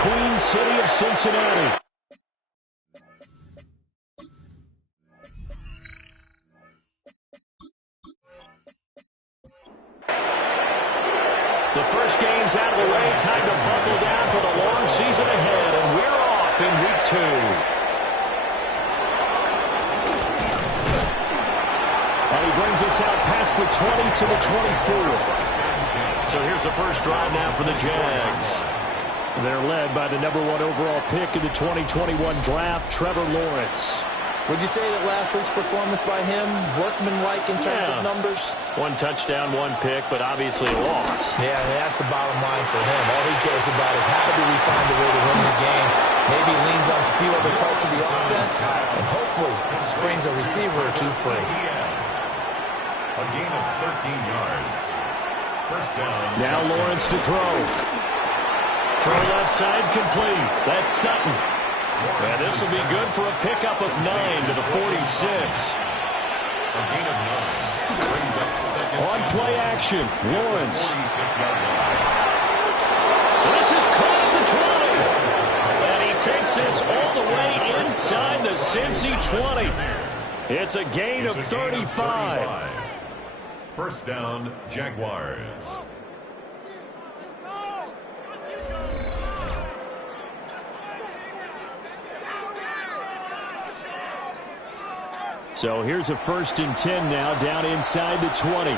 Queen City of Cincinnati. The first game's out of the way. Time to buckle down for the long season ahead, and we're off in week 2. And he brings us out past the 20 to the 24. So here's the first drive now for the Jags. They're led by the #1 overall pick in the 2021 draft, Trevor Lawrence. Would you say that last week's performance by him, workmanlike in terms of numbers? 1 touchdown, 1 pick, but obviously a loss. Yeah, that's the bottom line for him. All he cares about is how do we find a way to win the game. Maybe leans on a few other parts of the offense, and hopefully springs a receiver or 2 free. A gain of 13 yards. First down. Now Lawrence to throw. Throw left side complete. That's Sutton. And this will be good for a pickup of 9 to the 46. A gain of 9. Brings up second. On play action, Lawrence. This is caught at the 20. And he takes this all the way inside the Cincy 20. It's a gain of 35. First down, Jaguars. So here's a 1st and 10 now, down inside the 20.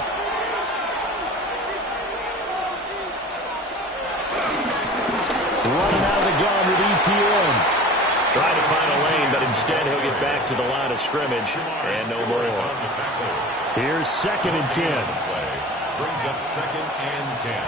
Running out of the gun with ETN. Trying to find a lane, but instead he'll get back to the line of scrimmage, and no more. Here's 2nd and 10. Brings up 2nd and 10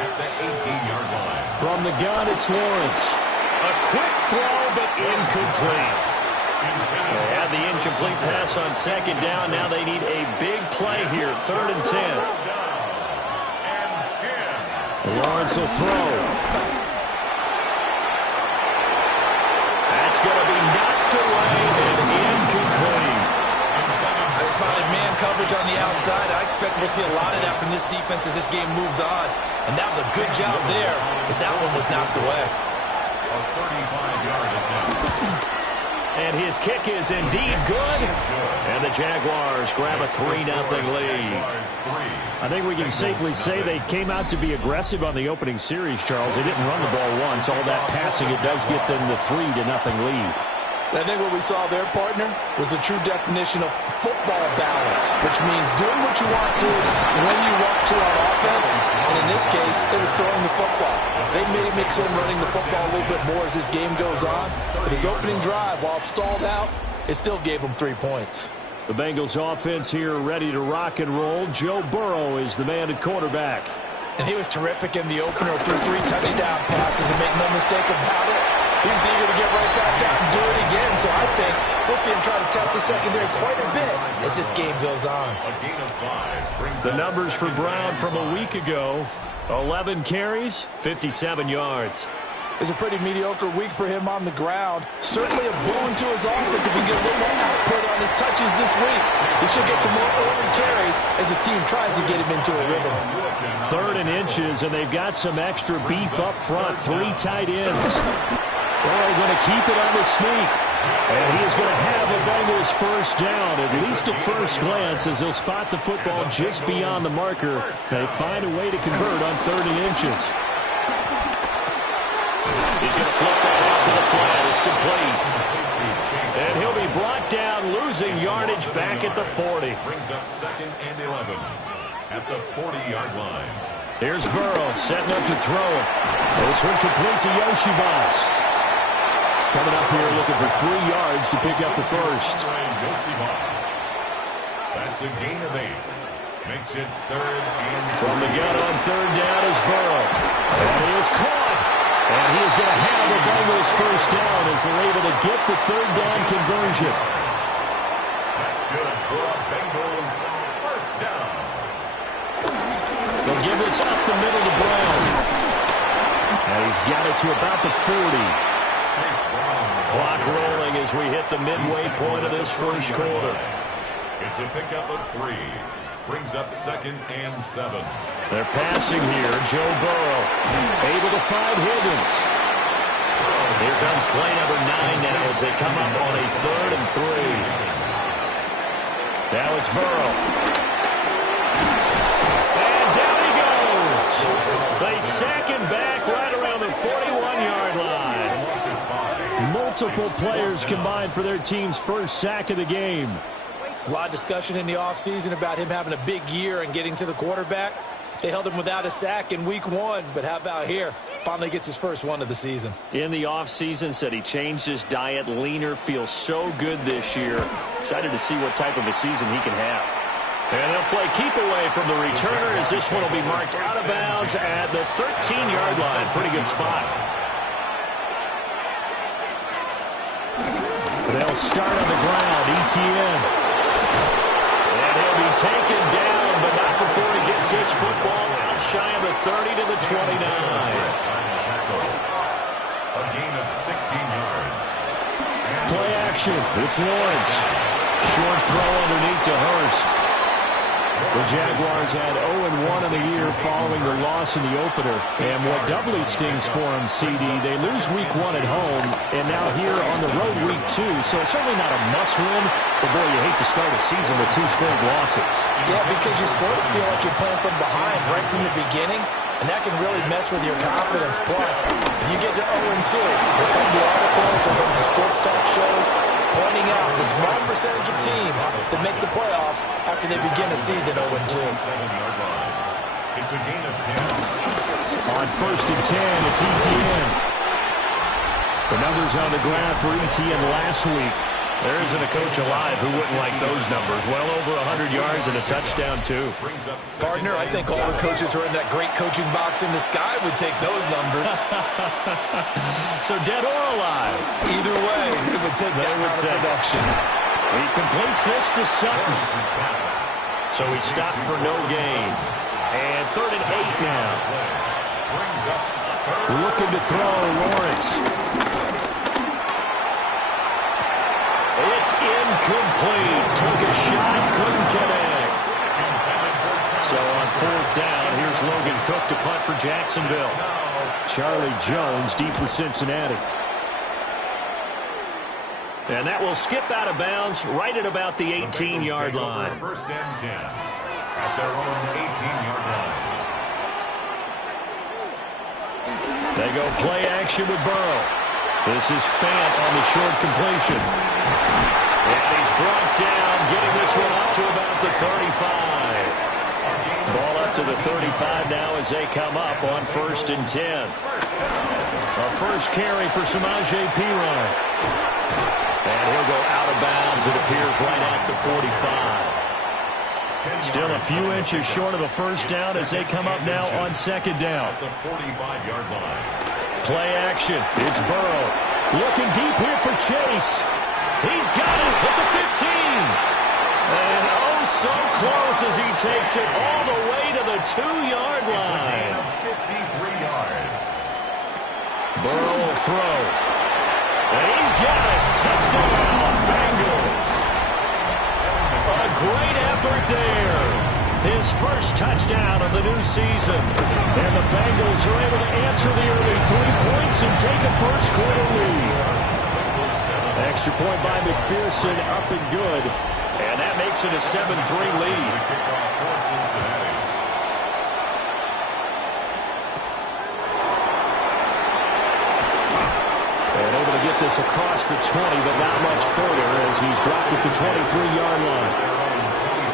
at the 18-yard line. From the gun, it's Lawrence. A quick throw, but incomplete. They had the incomplete pass on 2nd down. Now they need a big play here, 3rd and 10. Lawrence will throw. That's going to be knocked away and incomplete. I spotted man coverage on the outside. I expect we'll see a lot of that from this defense as this game moves on. And that was a good job there, as that one was knocked away. A 35-yard attempt. And his kick is indeed good. And the Jaguars grab a 3-0 lead. I think we can safely say they came out to be aggressive on the opening series, Charles. They didn't run the ball once. All that passing, it does get them the 3-0 lead. I think what we saw there, partner, was a true definition of football balance, which means doing what you want to when you want to on offense. And in this case, it was throwing the football. They may mix in running the football a little bit more as this game goes on. But his opening drive, while it stalled out, it still gave him 3 points. The Bengals offense here ready to rock and roll. Joe Burrow is the man at quarterback. And he was terrific in the opener through 3 touchdown passes, and make no mistake about it. He's eager to get right back out and do it again. So I think we'll see him try to test the secondary quite a bit as this game goes on. The numbers for Brown from a week ago: 11 carries, 57 yards. It's a pretty mediocre week for him on the ground. Certainly a boon to his offense if he can get a little more output on his touches this week. He should get some more early carries as his team tries to get him into a rhythm. 3rd and inches, and they've got some extra beef up front. 3 tight ends. Burrow going to keep it on the sneak. And he is going to have a Bengals first down, at least at first glance, as he'll spot the football just beyond the marker. They find a way to convert on 3rd and inches. He's going to flip that out to the flat. It's complete. And he'll be brought down, losing yardage back at the 40. Brings up 2nd and 11 at the 40-yard line. Here's Burrow setting up to throw it. This one complete to Yoshibas. Coming up here looking for 3 yards to pick up the first. That's a gain of 8. Makes it 3rd and from the gun on 3rd down is Burrow. And he is caught. And he is going to have the Bengals first down as they're able to get the 3rd down conversion. That's good for a Bengals first down. They'll give this up the middle to Brown. And he's got it to about the 40. Clock rolling as we hit the midway point of this first quarter. It's a pickup of 3. Brings up 2nd and 7. They're passing here. Joe Burrow able to find Higgins. Here comes play number 9 now as they come up on a 3rd and 3. Now it's Burrow. And down he goes. They sack him back right around the 41-yard line. Multiple players combined for their team's first sack of the game. There's a lot of discussion in the offseason about him having a big year and getting to the quarterback. They held him without a sack in week 1, but how about here? Finally gets his first one of the season. In the offseason, said he changed his diet, leaner, feels so good this year. Excited to see what type of a season he can have. And they'll play keep away from the returner as this one will be marked out of bounds at the 13-yard line. Pretty good spot. They'll start on the ground. ETN. And he'll be taken down, but not before he gets this football out shy of the 30 to the 29. A gain of 16 yards. Play action. It's Lawrence. Short throw underneath to Hurst. The Jaguars had 0-1 in the year following the loss in the opener. And what doubly stings for them, CD, they lose week 1 at home, and now here on the road week 2. So it's certainly not a must-win, but boy, you hate to start a season with 2 straight losses. Yeah, because you sort of feel like you're playing from behind right from the beginning, and that can really mess with your confidence. Plus, if you get to 0-2, here come the articles and the sports talk shows pointing out the small percentage of teams that make the playoffs after they begin a season 0-2. It's a gain of 10. On 1st and 10, it's ETN. The numbers on the ground for ETN last week. There isn't a coach alive who wouldn't like those numbers. Well over 100 yards and a touchdown, too. Partner, I think all the coaches who are in that great coaching box in the sky would take those numbers. So dead or alive? Either way, it would take that kind of production. He completes this to Sutton. So he stopped for no gain. And 3rd and 8 now. Looking to throw, Lawrence. It's incomplete. Took a shot, couldn't connect. So on 4th down, here's Logan Cook to punt for Jacksonville. Charlie Jones deep for Cincinnati. And that will skip out of bounds right at about the 18-yard line. 1st and 10 at their own 18-yard line. They go play action with Burrow. This is Fant on the short completion. And he's brought down, getting this one up to about the 35. Ball up to the 35 now as they come up on 1st and 10. A first carry for Samaje Perine. And he'll go out of bounds, it appears, right at the 45. Still a few inches short of a first down as they come up now on 2nd down. At the 45-yard line. Play action. It's Burrow. Looking deep here for Chase. He's got it at the 15. And oh, so close as he takes it all the way to the 2-yard line. 53 yards. Burrow will throw. And he's got it. Touchdown, Bengals. A great effort there. His first touchdown of the new season. And the Bengals are able to answer the early 3 points and take a first-quarter lead. Extra point by McPherson, up and good. And that makes it a 7-3 lead. And able to get this across the 20, but not much further as he's dropped at the 23-yard line.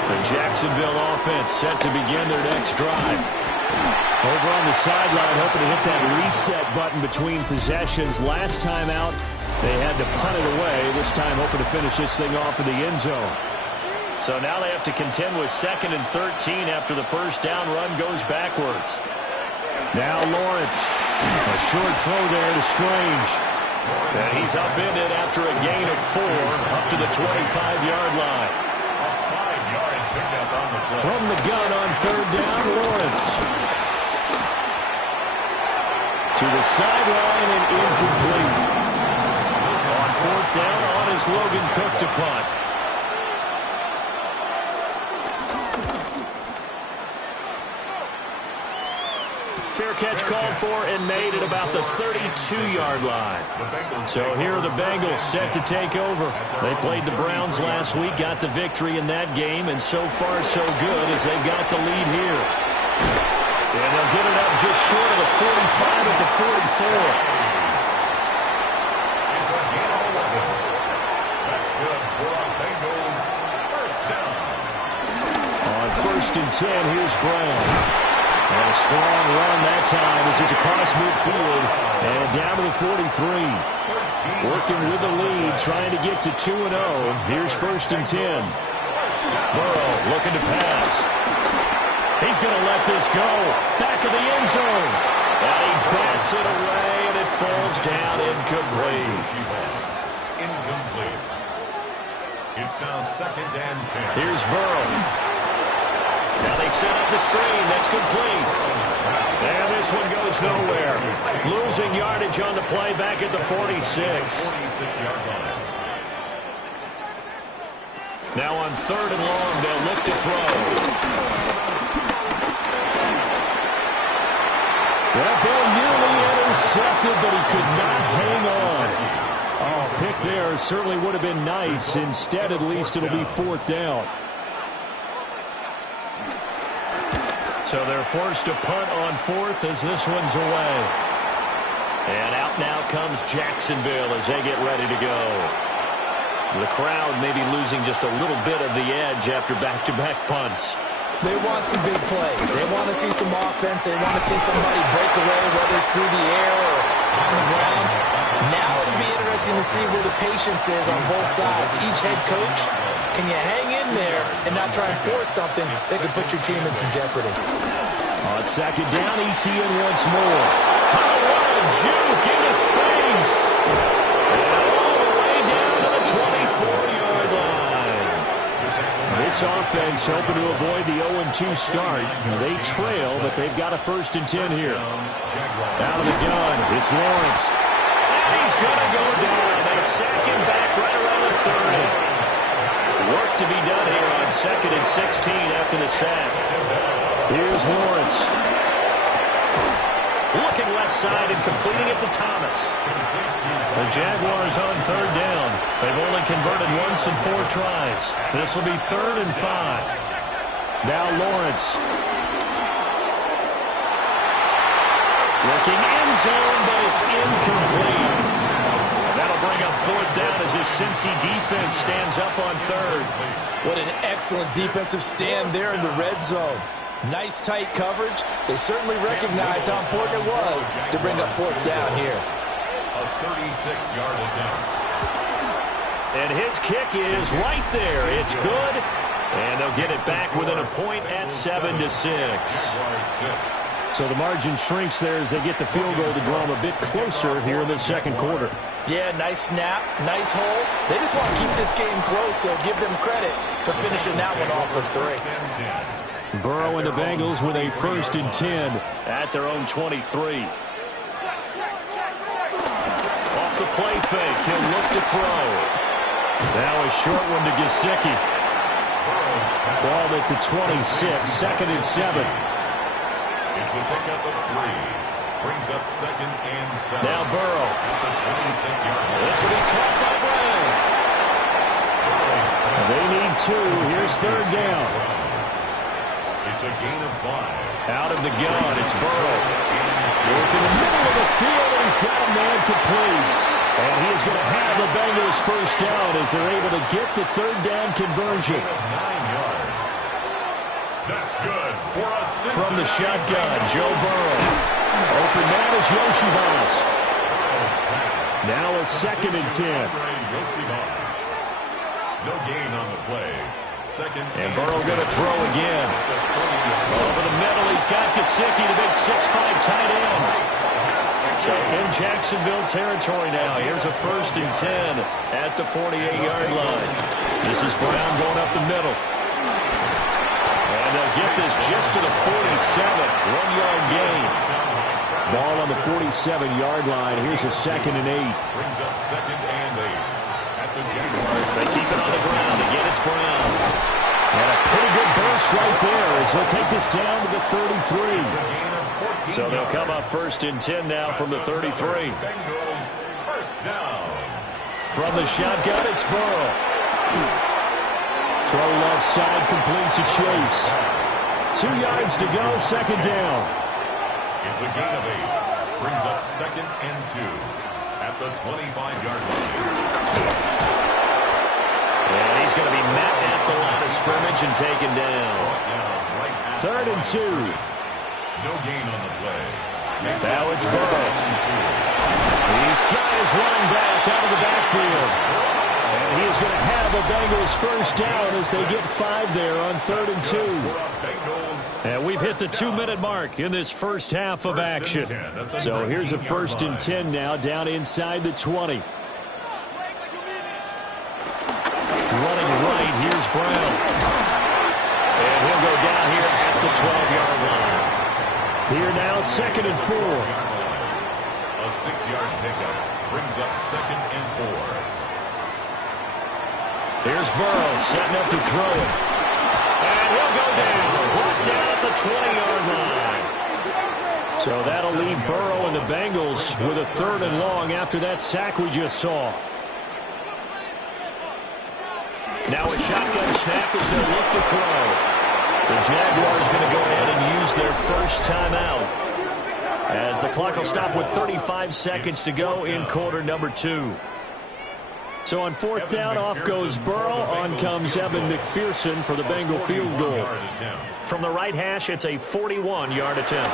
The Jacksonville offense set to begin their next drive. Over on the sideline, hoping to hit that reset button between possessions. Last time out, they had to punt it away. This time hoping to finish this thing off in the end zone. So now they have to contend with 2nd and 13 after the first down run goes backwards. Now Lawrence. A short throw there to Strange. And he's upended after a gain of 4 up to the 25-yard line. From the gun on 3rd down, Lawrence. To the sideline and incomplete. On 4th down, on is Logan Cook to punt. Fair catch called for and made at about the 32-yard line. So here are the Bengals set to take over. They played the Browns last week, got the victory in that game, and so far so good as they've got the lead here. And they'll get it up just short of the 45 at the 44. First and 10, here's Brown. And a strong run that time as he's across midfield and down to the 43. Working with the lead, trying to get to 2-0. Here's first and 10. Burrow looking to pass. He's going to let this go. Back of the end zone. And he bats it away, and it falls down incomplete. Incomplete. It's now second and 10. Here's Burrow. Now they set up the screen. That's complete. And this one goes nowhere. Losing yardage on the play back at the 46. 46-yard line. Now on third and long, they'll look to throw. That ball nearly intercepted, but he could not hang on. Oh, pick there certainly would have been nice. Instead, at least it'll be fourth down. So they're forced to punt on fourth as this one's away. And out now comes Jacksonville as they get ready to go. The crowd may be losing just a little bit of the edge after back-to-back punts. They want some big plays. They want to see some offense. They want to see somebody break away, whether it's through the air or on the ground. Now it'll be interesting to see where the patience is on both sides. Each head coach, can you hang in there and not try and force something that could put your team in some jeopardy? On second down, ETN once more. Oh, what a juke into space. And all the way down to the 24-yard line. This offense hoping to avoid the 0-2 start. They trail, but they've got a first and 10 here. Out of the gun, it's Lawrence. And he's going to go down. They sack him back right around the 30. Work to be done here on second and 16 after the sack. Here's Lawrence. Looking left side and completing it to Thomas. The Jaguars on third down. They've only converted once in 4 tries. This will be 3rd and 5. Now Lawrence. Looking end zone, but it's incomplete. That'll bring up fourth down as his Cincy defense stands up on third. What an excellent defensive stand there in the red zone. Nice tight coverage. They certainly recognized how important it was to bring up fourth down here. A 36-yard attempt. And his kick is right there. It's good. And they'll get it back within a point at 7-6. So the margin shrinks there as they get the field goal to draw them a bit closer here in the second quarter. Yeah, nice snap, nice hole. They just want to keep this game close, so give them credit for finishing that one off with 3. Burrow and the Bengals with a first and 10 at their own 23. Off the play fake, he'll look to throw. Now a short one to Gesicki. Ball at the 26, second and 7. It's a pickup of 3. Brings up second and 7. Now Burrow. At the 26-yard line. This will be caught by Brown. They need 2. Here's third down. It's a gain of 5. Out of the gun, it's Burrow. Working the middle of the field, and he's got a man complete. And he is going to have the Bengals first down as they're able to get the third down conversion. 9 yards. That's good for a Cincinnati. From the shotgun, Joe Burrow. Open man is Yoshibas. Now a second and 10. No gain on the play. Second and Burrow going to throw again. Over the middle, he's got Gesicki, the big 6'5" tight end. So in Jacksonville territory now. Here's a first and 10 at the 48-yard line. This is Brown going up the middle. And they'll get this just to the 47. 1-yard gain. Ball on the 47-yard line. Here's a second and 8. Brings up second and 8. At the Jaguars. They keep it on the ground. Again, it's Brown. And a pretty good burst right there as he'll take this down to the 33. It's a gain of So they'll come up 1st and 10 now from the 33. Bengals first down. From the shotgun, it's Burrow. Throw left side, complete to Chase. 2 yards to go, 2nd down. It's a gain of 8. Brings up 2nd and 2 at the 25-yard line. And he's going to be met at the line of scrimmage and taken down. 3rd and 2. No gain on the play. Now it's Burrow. He's got his running back out of the backfield. And he is going to have a Bengals first down as they get 5 there on 3rd and 2. And we've hit the 2-minute mark in this first half of action. So here's a 1st and 10 now down inside the 20. Running right, here's Brown. And he'll go down here at the 12-yard line. Here now, 2nd and 4. A 6-yard pickup brings up 2nd and 4. Here's Burrow setting up to throw it. And he'll go down. Brought down at the 20-yard line. So that'll leave Burrow and the Bengals with a 3rd and long after that sack we just saw. Now a shotgun snap as they look to throw. The Jaguars going to go ahead and use their first timeout as the clock will stop with 35 seconds to go in quarter number 2. So on 4th down, off goes Burrow. On comes Evan McPherson for the Bengal field goal. From the right hash, it's a 41-yard attempt.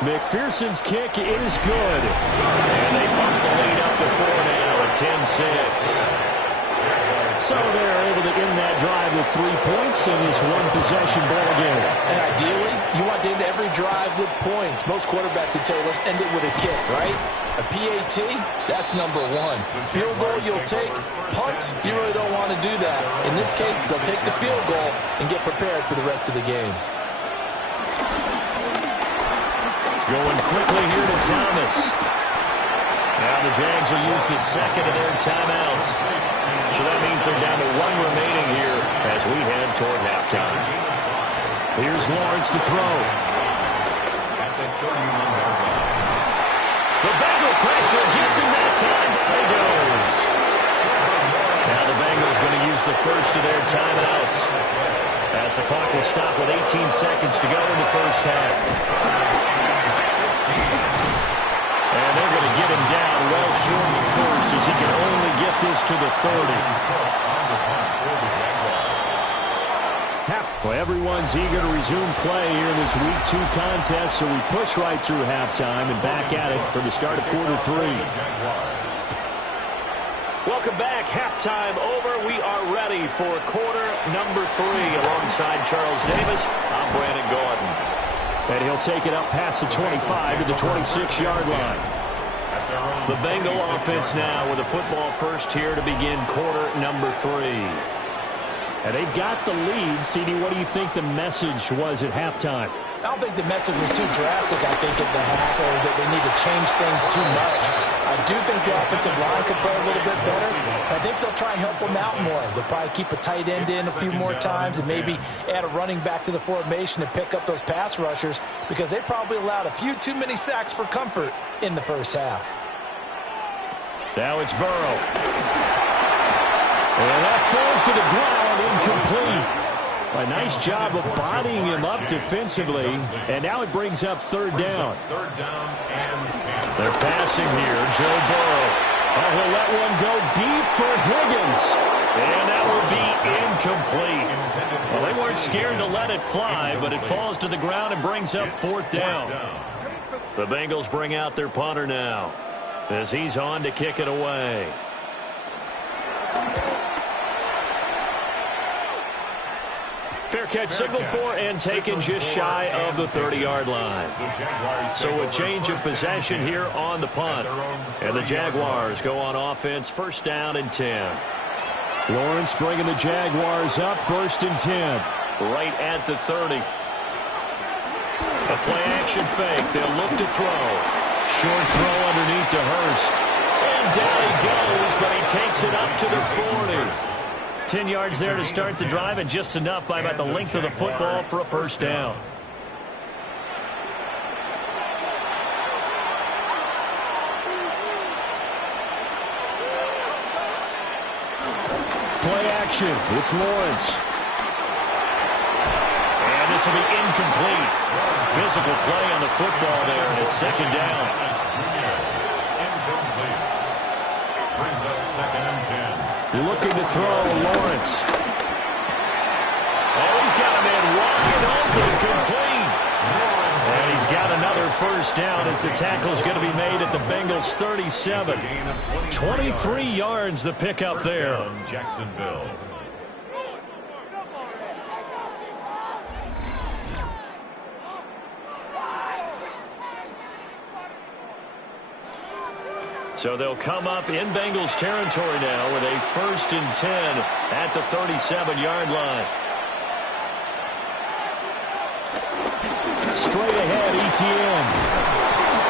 McPherson's kick is good. And they bump the lead up to 4 now at 10-6. So they're able to end that drive with 3 points in this one-possession ball game. And ideally, you want to end every drive with points. Most quarterbacks would tell you, let's end it with a kick, right? A PAT, that's number 1. Field goal, you'll take. Punts, you really don't want to do that. In this case, they'll take the field goal and get prepared for the rest of the game. Going quickly here to Thomas. Now the Jags will use the 2nd of their timeouts. So that means they're down to 1 remaining here as we head toward halftime. Here's Lawrence to throw. The Bengal pressure gets him that time. There he goes. Now the Bengals going to use the first of their timeouts as the clock will stop with 18 seconds to go in the first half. And they're going to get him down well short of the first as he can only get this to the 30. Well, everyone's eager to resume play here in this Week 2 contest, so we push right through halftime and back at it for the start of quarter 3. Welcome back. Halftime over. We are ready for quarter number 3 alongside Charles Davis. I'm Brandon Gordon. And he'll take it up past the 25 to the 26-yard line. The Bengal offense now with a football first here to begin quarter number 3. And they've got the lead. CD, what do you think the message was at halftime? I don't think the message was too drastic, I think, at the half, or that they need to change things too much. I do think the offensive line could play a little bit better. I think they'll try and help them out more. They'll probably keep a tight end in a few more times and maybe add a running back to the formation to pick up those pass rushers, because they probably allowed a few too many sacks for comfort in the first half. Now it's Burrow. And that falls to the ground, incomplete. A nice job of bodying him up defensively, and now it brings up 3rd down. They're passing here, Joe Burrow. Oh, he'll let one go deep for Higgins. And that will be incomplete. Well, they weren't scared to let it fly, but it falls to the ground and brings up 4th down. The Bengals bring out their punter now as he's on to kick it away. Fair catch signal for and taken just shy of the 30-yard line. So a change of possession here on the punt. And the Jaguars go on offense, 1st down and 10. Lawrence bringing the Jaguars up, 1st and 10. Right at the 30. A play-action fake. They'll look to throw. Short throw underneath to Hurst. And down he goes, but he takes it up to the 40. 10 yards there to start the drive, and just enough by about the length of the football for a 1st down. play action. It's Lawrence. And this will be incomplete. Physical play on the football there, and it's second down. Incomplete. Brings up 2nd and 10. Looking to throw, Lawrence. Oh, he's got a man wide open, complete. And he's got another first down as the tackle's going to be made at the Bengals 37. 23 yards the pickup there. Jacksonville. So they'll come up in Bengals territory now with a 1st and 10 at the 37-yard line. Straight ahead, ETN.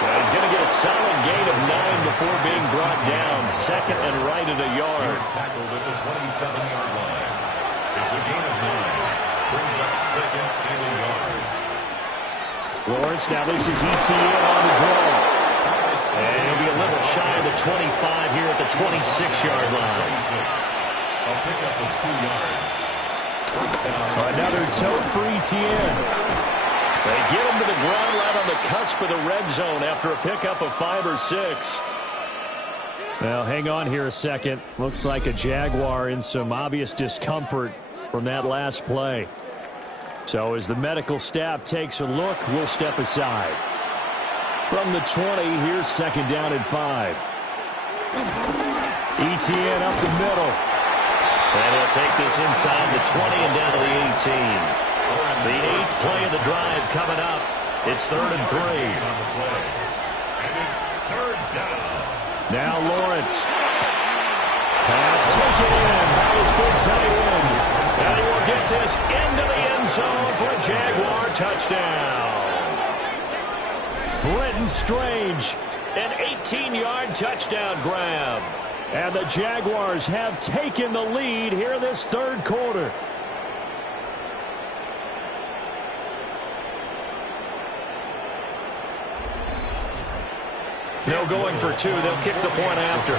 Well, he's going to get a solid gain of 9 before being brought down. 2nd and right at a yard. He's tackled at the 27-yard line. It's a gain of 9. Brings up 2nd and a yard. Lawrence, now this is ETN on the draw. And he'll be a little shy of the 25 here at the 26-yard line. A pickup of 2 yards. First down. Another tote for ETN. They get him to the ground right on the cusp of the red zone after a pickup of 5 or 6. Well, hang on here a second. Looks like a Jaguar in some obvious discomfort from that last play. So as the medical staff takes a look, we'll step aside. From the 20, here's 2nd down and 5. ETN up the middle. And he'll take this inside the 20 and down to the 18. The 8th play of the drive coming up. It's 3rd and 3. And it's 3rd down. Now Lawrence. Pass taken in by his big tight end. And he will get this into the end zone for a Jaguar touchdown. Brenton Strange, an 18-yard touchdown grab. And the Jaguars have taken the lead here this 3rd quarter. No going for 2. They'll kick the point after.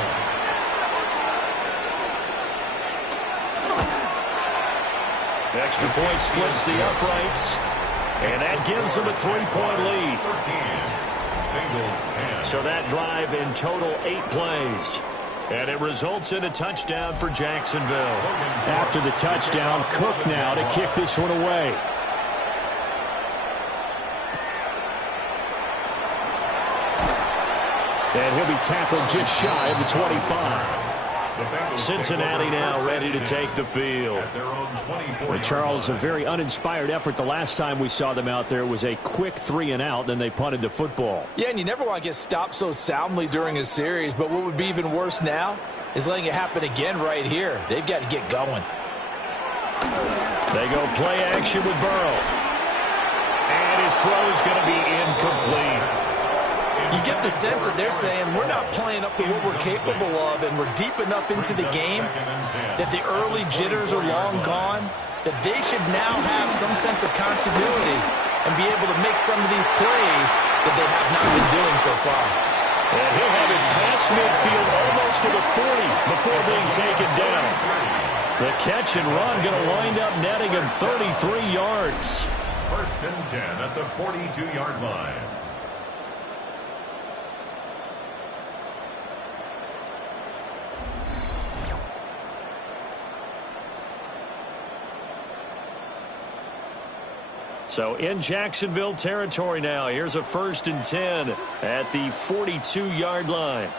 Extra point splits the uprights. And that gives them a 3-point lead. 13. Bengals 10. So that drive in total 8 plays. And it results in a touchdown for Jacksonville. After the touchdown, Cook now to kick this one away. And he'll be tackled just shy of the 25. Cincinnati now ready to take the field. Well, Charles, a very uninspired effort the last time we saw them out there. It was a quick 3 and out, then they punted the football. Yeah, and you never want to get stopped so soundly during a series, but what would be even worse now is letting it happen again right here. They've got to get going. They go play action with Burrow. And his throw's going to be incomplete. You get the sense that they're saying we're not playing up to what we're capable of, and we're deep enough into the game that the early jitters are long gone, that they should now have some sense of continuity and be able to make some of these plays that they have not been doing so far. And he'll have it past midfield almost to the 40 before being taken down. The catch and run going to wind up netting him 33 yards. 1st and 10 at the 42-yard line. So in Jacksonville territory now. Here's a 1st and 10 at the 42-yard line.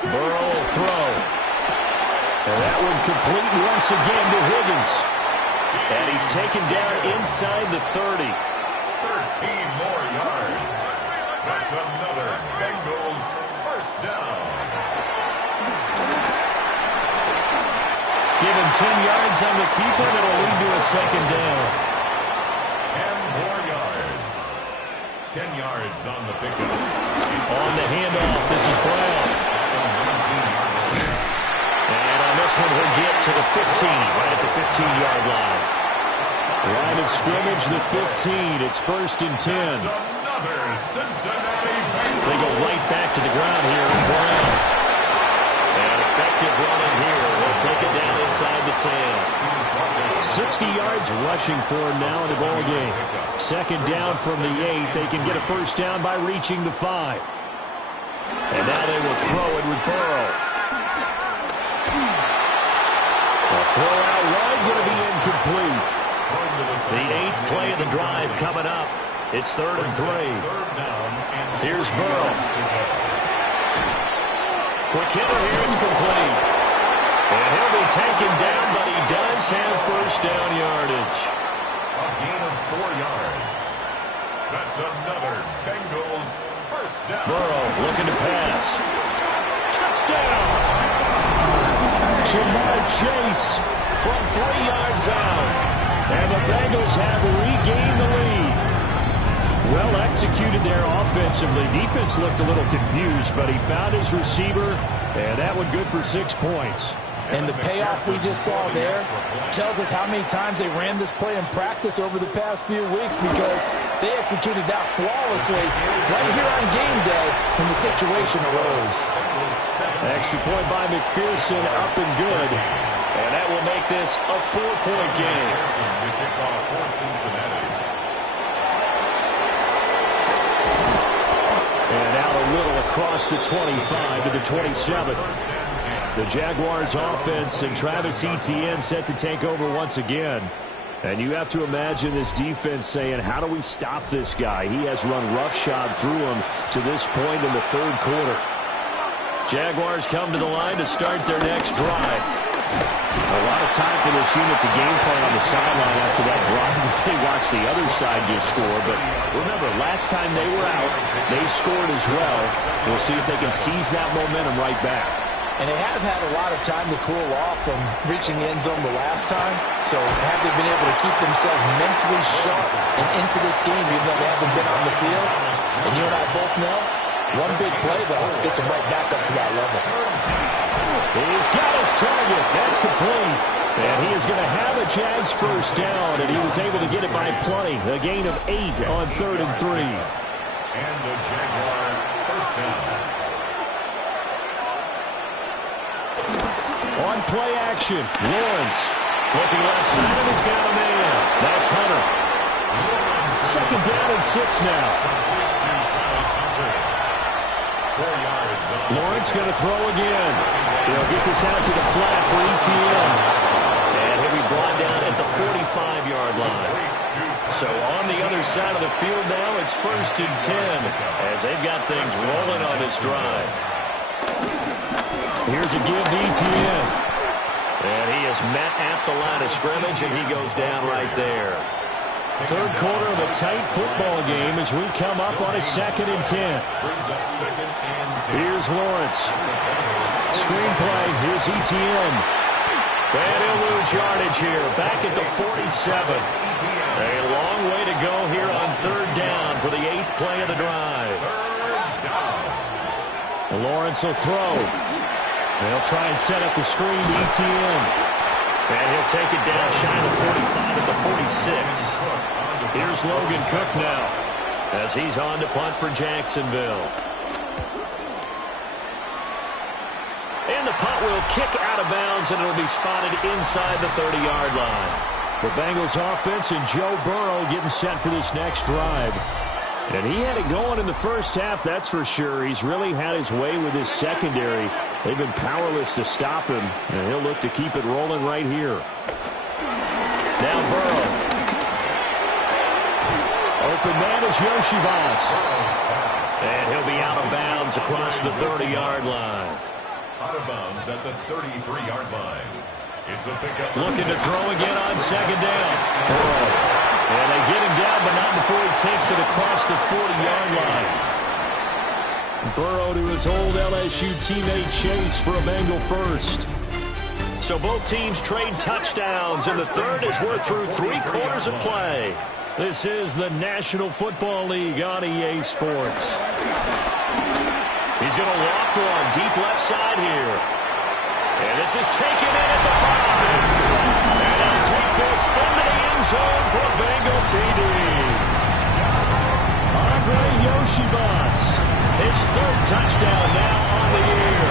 Burrow will throw. And that one complete once again to Higgins. And he's taken down inside the 30. 13 more yards. That's another Bengals 1st down. Give him 10 yards on the keeper. That'll lead to a 2nd down. 10 more yards. 10 yards on the pickup. On the handoff, this is Brown. And on this one, he'll get to the 15, right at the 15-yard line. Line of scrimmage, the 15. It's 1st and 10. Another Cincinnati Bengals. They go right back to the ground here in Brown. And effective running here. They'll take it down 10. 60 yards rushing for him now in the ball game. Second down from the 8. They can get a first down by reaching the 5. And now they will throw it with Burrow. A throw out wide going to be incomplete. The 8th play of the drive coming up. It's 3rd and 3. Here's Burrow. Quick hitter here. It's complete. And he'll be taken down, but he does have first down yardage. A gain of 4 yards. That's another Bengals first down. Burrow looking to pass. Touchdown! Jamar Chase from 3 yards out. And the Bengals have regained the lead. Well executed there offensively. Defense looked a little confused, but he found his receiver, and that one good for 6 points. And the payoff we just saw there tells us how many times they ran this play in practice over the past few weeks, because they executed that flawlessly right here on game day when the situation arose. Extra point by McPherson, up and good. And that will make this a 4-point game. And out a little across the 25 to the 27. The Jaguars offense and Travis Etienne set to take over once again. And you have to imagine this defense saying, how do we stop this guy? He has run roughshod through him to this point in the 3rd quarter. Jaguars come to the line to start their next drive. A lot of time for this unit to game plan on the sideline after that drive that they watched the other side just score. But remember, last time they were out, they scored as well. We'll see if they can seize that momentum right back. And they have had a lot of time to cool off from reaching the end zone the last time. So have they been able to keep themselves mentally sharp and into this game, even though they haven't been on the field? And you and I both know, one big play, though, gets them right back up to that level. He's got his target. That's complete. And he is going to have a Jags first down, and he was able to get it by plenty. A gain of 8 on 3rd and 3. And the Jaguar first down. On play action, Lawrence looking left side, and he's got a man. That's Hunter. Second down and 6 now. Lawrence going to throw again. He'll get this out to the flat for Etienne. And he'll be brought down at the 45-yard line. So on the other side of the field now, it's 1st and 10 as they've got things rolling on this drive. Here's a give to Etienne. And he is met at the line of scrimmage, and he goes down right there. 3rd quarter of a tight football game as we come up on a 2nd and 10. Here's Lawrence. Screenplay. Here's Etienne. And he'll lose yardage here. Back at the 47. A long way to go here on 3rd down for the 8th play of the drive. Lawrence will throw. They'll try and set up the screen to Etienne. And he'll take it down shy of the 45 at the 46. Here's Logan Cook now as he's on to punt for Jacksonville. And the punt will kick out of bounds, and it'll be spotted inside the 30-yard line. The Bengals offense and Joe Burrow getting set for this next drive. And he had it going in the first half, that's for sure. He's really had his way with his secondary. They've been powerless to stop him, and he'll look to keep it rolling right here. Now Burrow. Open man is Yoshibas. And he'll be out of bounds across the 30-yard line. Out of bounds at the 33-yard line. It's a pickup. Looking to throw again on 2nd down. Burrow. And they get him down, but not before he takes it across the 40-yard line. Burrow to his old LSU teammate Chase for a Bengal first. So both teams trade touchdowns, and the 3rd as we're through 3 quarters of play. This is the National Football League on EA Sports. He's going to loft one deep left side here. And this is taken in at the 5. And he'll take this into the end zone for a Bengal TD. Andre Yoshibas, his 3rd touchdown now on the year.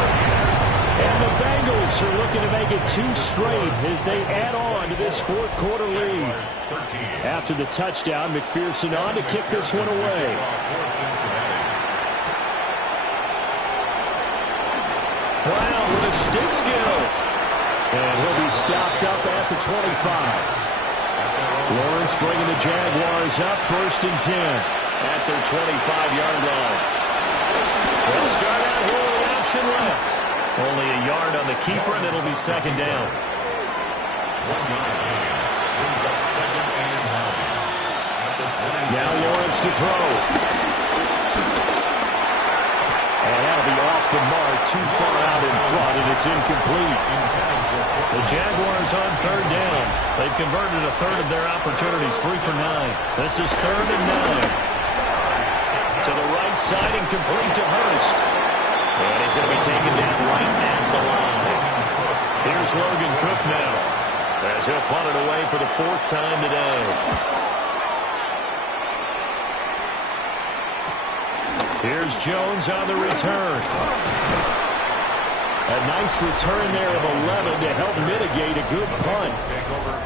And the Bengals are looking to make it 2 straight as they add on to this fourth quarter lead. After the touchdown, McPherson on to kick this one away. Brown with a stick skills. And he'll be stopped up at the 25. Lawrence bringing the Jaguars up 1st and 10 at their 25-yard line. They'll start out here with an option left. Only a yard on the keeper, and it'll be 2nd down. 1 yard gain. Brings up 2nd and 9. At the 26. Now Lawrence to throw. And that'll be off the mark, too far out in front, and it's incomplete. The Jaguars on 3rd down. They've converted a third of their opportunities, 3 for 9. This is 3rd and 9. To the right side, incomplete to Hurst. And he's going to be taken down right at the line. Here's Logan Cook now, as he'll punt it away for the 4th time today. Here's Jones on the return. A nice return there of 11 to help mitigate a good punt.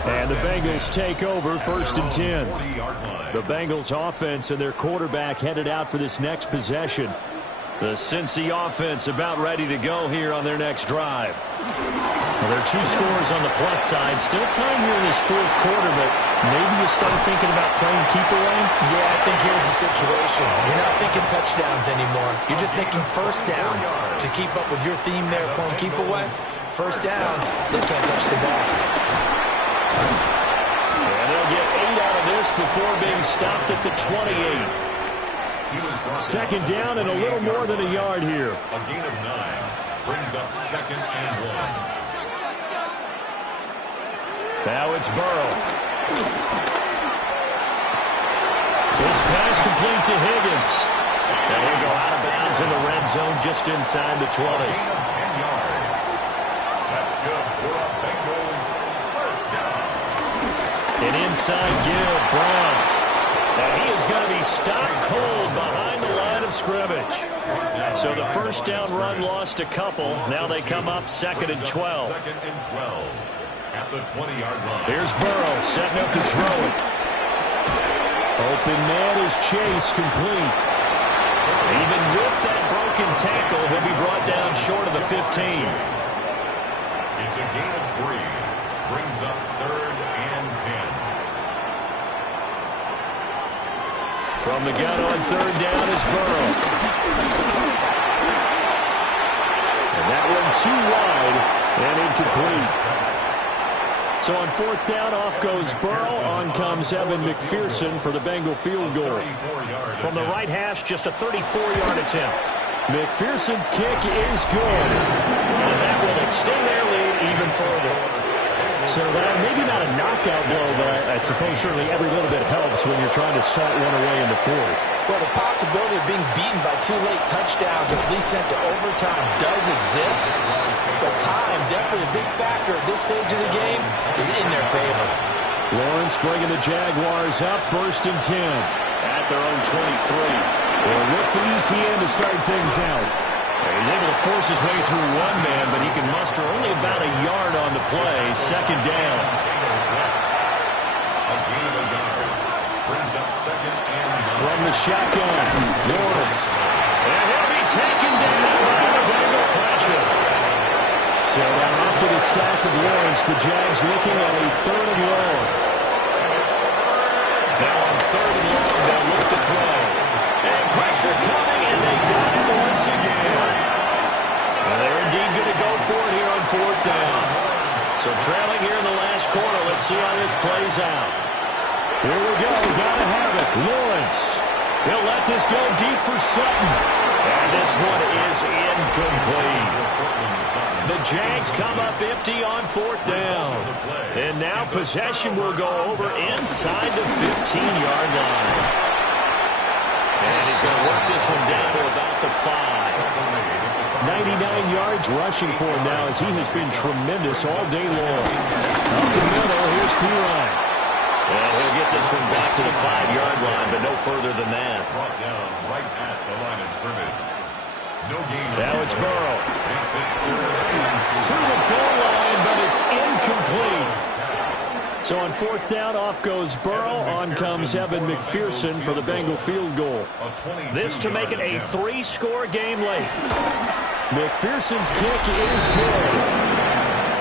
And the Bengals take over 1st and 10. The Bengals offense and their quarterback headed out for this next possession. The Cincy offense about ready to go here on their next drive. Well, there are 2 scores on the plus side. Still time here in this 4th quarter, but maybe you start thinking about playing keep away? Yeah, I think here's the situation. You're not thinking touchdowns anymore. You're just thinking 1st downs. To keep up with your theme there, playing keep away, 1st downs, they can't touch the ball. And they'll get 8 out of this before being stopped at the 28. 2nd down and a little more than a yard here. A gain of 9 brings up 2nd and 1. Now it's Burrow. This pass complete to Higgins. And he'll go out of bounds in the red zone just inside the 20. A gain of 10 yards. That's good for a Bengals 1st down. An inside give, Brown. And he is going to be stopped cold behind the line of scrimmage. So the 1st down run lost a couple. Now they come up 2nd and 12. 2nd and 12 at the 20-yard line. Here's Burrow setting up to throw it. Open man is Chase, complete. Even with that broken tackle, he'll be brought down short of the 15. It's a gain of 3. Brings up 3rd and 10. From the gun on 3rd down is Burrow. And that one too wide and incomplete. So on 4th down, off goes Burrow. On comes Evan McPherson for the Bengal field goal. From the right hash, just a 34-yard attempt. McPherson's kick is good. And that will extend their lead even further. So maybe not a knockout blow, but I suppose certainly every little bit helps when you're trying to salt one away in the 4th. Well, the possibility of being beaten by 2 late touchdowns or at least sent to overtime does exist. But time, definitely a big factor at this stage of the game, is in their favor. Lawrence bringing the Jaguars up 1st and 10 at their own 23. They'll look to ETN to start things out. He's able to force his way through one man, but he can muster only about a yard on the play. 2nd down. A gain of a yard. Brings up 2nd and 9. From the shotgun, Lawrence. And he'll be taken down by the Bengal pressure. So now after the sack of Lawrence, the Jags looking at a 3rd and long. Now on 3rd and long, they'll look to throw. And pressure coming, and they got it once again. And they're indeed going to go for it here on 4th down. So trailing here in the last quarter, let's see how this plays out. Here we go, got to have it. Lawrence, he'll let this go deep for Sutton. And this one is incomplete. The Jags come up empty on 4th down. And now possession will go over inside the 15-yard line. And he's going to work this one down to about the 5. 99 yards rushing for him now as he has been tremendous all day long. Up the middle, here's Pirine. And he'll get this one back to the 5-yard line, but no further than that. Brought down right at the line of scrimmage. No gain. Now it's Burrow. Makes it 4th and 2. To the goal line, but it's is incomplete. So on fourth down, off goes Burrow. On comes Evan McPherson for the Bengal field goal. This to make it a 3-score game late. McPherson's kick is good.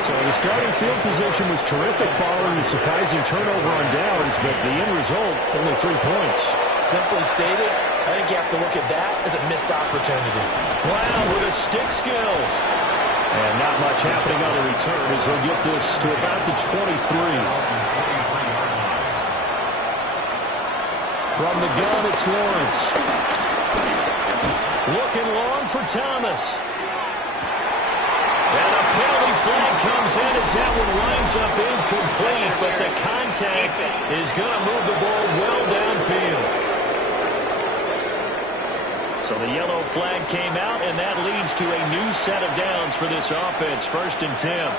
So the starting field position was terrific following the surprising turnover on downs, but the end result, only 3 points. Simply stated, I think you have to look at that as a missed opportunity. Brown with his stick skills. And not much happening on the return as he'll get this to about the 23. From the gun, it's Lawrence. Looking long for Thomas. And a penalty flag comes in as that one winds up incomplete, but the contact is going to move the ball well downfield. So the yellow flag came out, and that leads to a new set of downs for this offense. 1st and 10.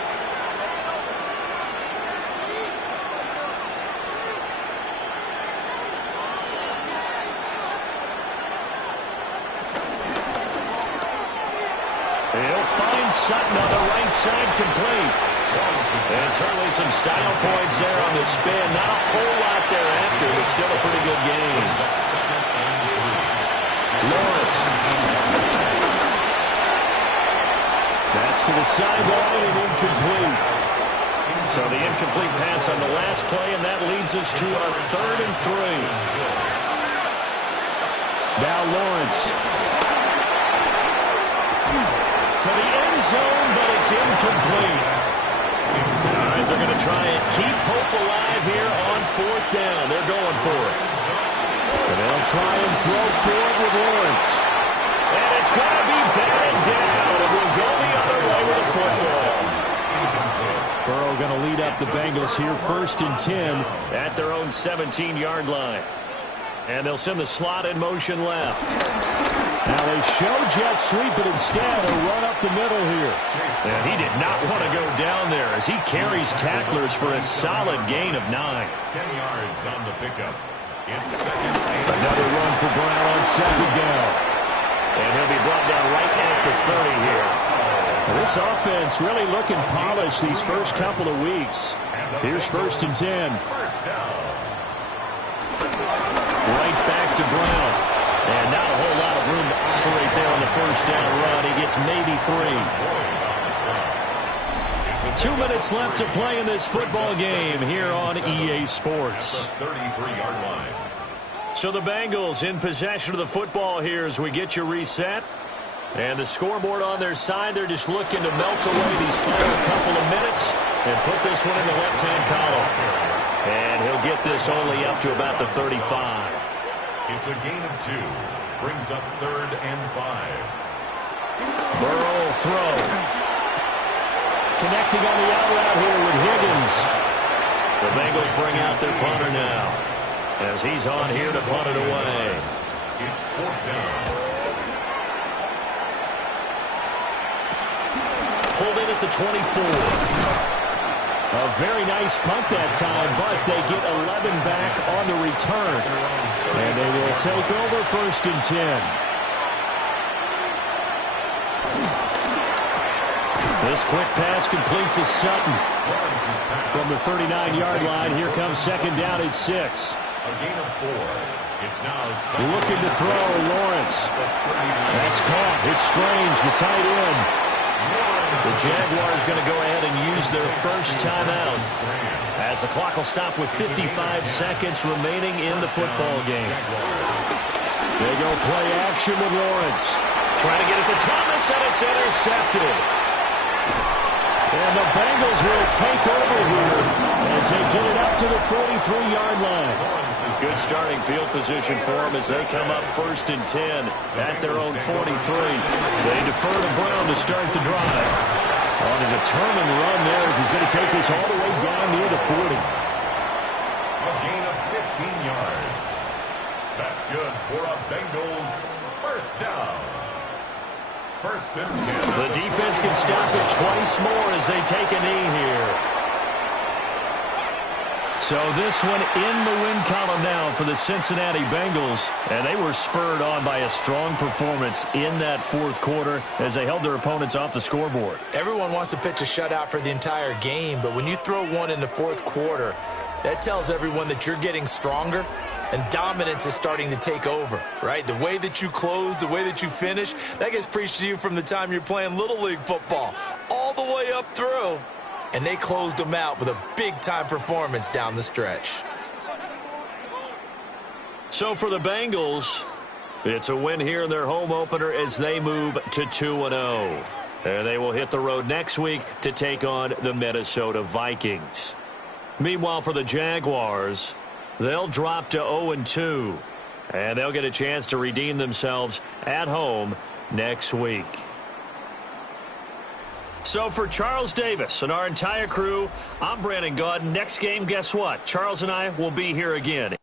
He'll find Sutton on the right side, complete. And certainly some style points there on the spin. Not a whole lot thereafter, but still a pretty good game. Lawrence. That's to the sideline and incomplete. So the incomplete pass on the last play, and that leads us to our 3rd and 3. Now Lawrence. To the end zone, but it's incomplete. All right, they're going to try and keep hope alive here on 4th down. They're going for it. And they'll try and throw for it with Lawrence. And it's going to be batted down. And we'll go the other way with the football. Burrow going to lead up the Bengals here 1st and 10 at their own 17-yard line. And they'll send the slot in motion left. Now they show jet sweep, but instead a run up the middle here. And he did not want to go down there as he carries tacklers for a solid gain of 9. 10 yards on the pickup. Another run for Brown on 2nd down. And he'll be brought down right at the 30 here. Well, this offense really looking polished these first couple of weeks. Here's 1st and 10. Right back to Brown. And not a whole lot of room to operate there on the 1st down run. He gets maybe 3. 2 minutes left to play in this football game here on EA Sports. 33-yard line. So the Bengals in possession of the football here as we get you reset. And the scoreboard on their side, they're just looking to melt away these final couple of minutes and put this one in the left-hand column. And he'll get this only up to about the 35. It's a gain of 2. Brings up 3rd and 5. Burrow throw. Connecting on the out route here with Higgins. The Bengals bring out their punter now as he's on here to punt it away. It's 4th down. Pulled in at the 24. A very nice punt that time, but they get 11 back on the return. And they will take over 1st and 10. This quick pass complete to Sutton. From the 39-yard line, here comes 2nd down at 6. A gain of 4. It's now looking to throw, Lawrence. That's caught. It's Strange, the tight end. The Jaguars going to go ahead and use their first timeout as the clock will stop with 55 seconds remaining in the football game. They go play action with Lawrence. Trying to get it to Thomas, and it's intercepted. And the Bengals will take over here as they get it up to the 43-yard line. Good starting field position for them as they come up 1st and 10 at their own 43. They defer to Brown to start the drive. On a determined run there as he's going to take this all the way down near the 40. A gain of 15 yards. That's good for a Bengals 1st down. 1st and 10. The defense can stop it twice more as they take a knee here. So this one in the win column now for the Cincinnati Bengals, and they were spurred on by a strong performance in that fourth quarter as they held their opponents off the scoreboard. Everyone wants to pitch a shutout for the entire game, but when you throw one in the fourth quarter, that tells everyone that you're getting stronger and dominance is starting to take over, right? The way that you close, the way that you finish, that gets preached to you from the time you're playing Little League football all the way up through. And they closed them out with a big-time performance down the stretch. So for the Bengals, it's a win here in their home opener as they move to 2-0. And they will hit the road next week to take on the Minnesota Vikings. Meanwhile, for the Jaguars, they'll drop to 0-2. And they'll get a chance to redeem themselves at home next week. So for Charles Davis and our entire crew, I'm Brandon Gaudin. Next game, guess what? Charles and I will be here again.